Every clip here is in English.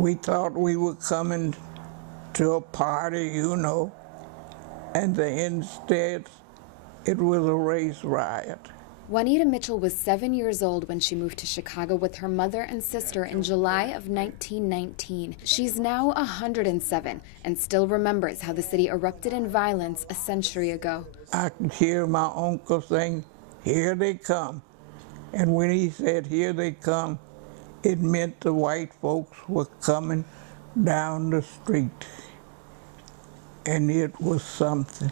We thought we were coming to a party, and instead it was a race riot. Juanita Mitchell was 7 years old when she moved to Chicago with her mother and sister in July of 1919. She's now 107 and still remembers how the city erupted in violence a century ago. I could hear my uncle saying, "Here they come." And when he said, "Here they come," it meant the white folks were coming down the street. And it was something.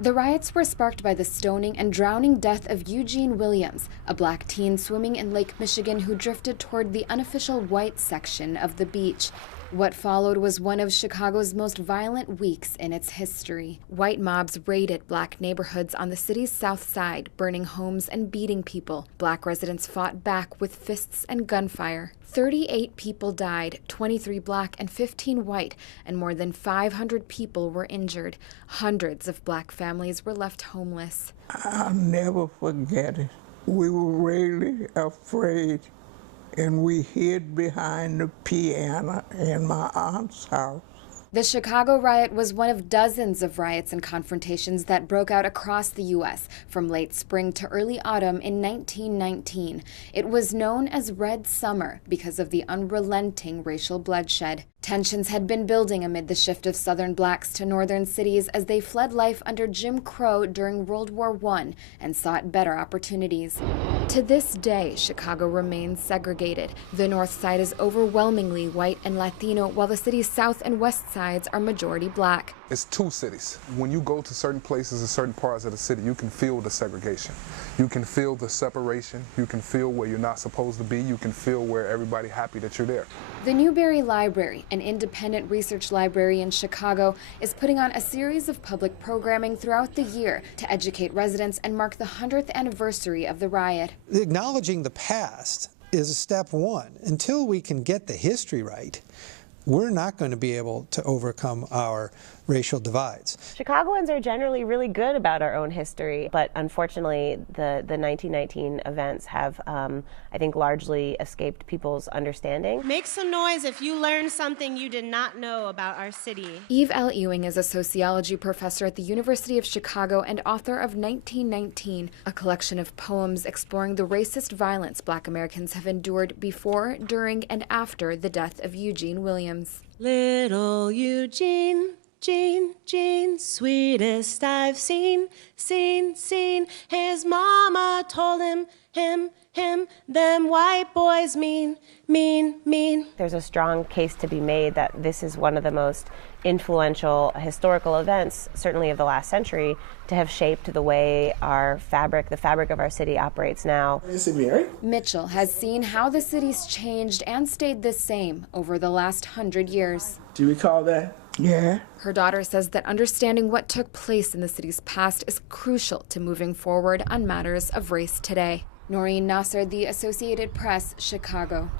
The riots were sparked by the stoning and drowning death of Eugene Williams, a black teen swimming in Lake Michigan who drifted toward the unofficial white section of the beach. What followed was one of Chicago's most violent weeks in its history. White mobs raided black neighborhoods on the city's south side, burning homes and beating people. Black residents fought back with fists and gunfire. 38 people died, 23 black and 15 white, and more than 500 people were injured. Hundreds of black families were left homeless. I'll never forget it. We were really afraid, and we hid behind the piano in my aunt's house. The Chicago riot was one of dozens of riots and confrontations that broke out across the U.S. from late spring to early autumn in 1919. It was known as Red Summer because of the unrelenting racial bloodshed. Tensions had been building amid the shift of Southern blacks to northern cities as they fled life under Jim Crow during World War I and sought better opportunities. To this day, Chicago remains segregated. The north side is overwhelmingly white and Latino, while the city's south and west sides are majority black. It's two cities. When you go to certain places in certain parts of the city, you can feel the segregation. You can feel the separation. You can feel where you're not supposed to be. You can feel where everybody's happy that you're there. The Newberry Library, an independent research library in Chicago, is putting on a series of public programming throughout the year to educate residents and mark the 100th anniversary of the riot. Acknowledging the past is step one. Until we can get the history right, we're not going to be able to overcome our racial divides. Chicagoans are generally really good about our own history, but unfortunately the 1919 events have, I think, largely escaped people's understanding. Make some noise if you learned something you did not know about our city. Eve L. Ewing is a sociology professor at the University of Chicago and author of 1919, a collection of poems exploring the racist violence Black Americans have endured before, during, and after the death of Eugene Williams. Little Eugene, Gene, sweetest I've seen. His mama told him, them white boys mean. There's a strong case to be made that this is one of the most influential historical events, certainly of the last century, to have shaped the way the fabric of our city operates now. Is it Mary? Mitchell has seen how the city's changed and stayed the same over the last 100 years. Do you recall that? Yeah. Her daughter says that understanding what took place in the city's past is crucial to moving forward on matters of race today. Noreen Nasser, The Associated Press, Chicago.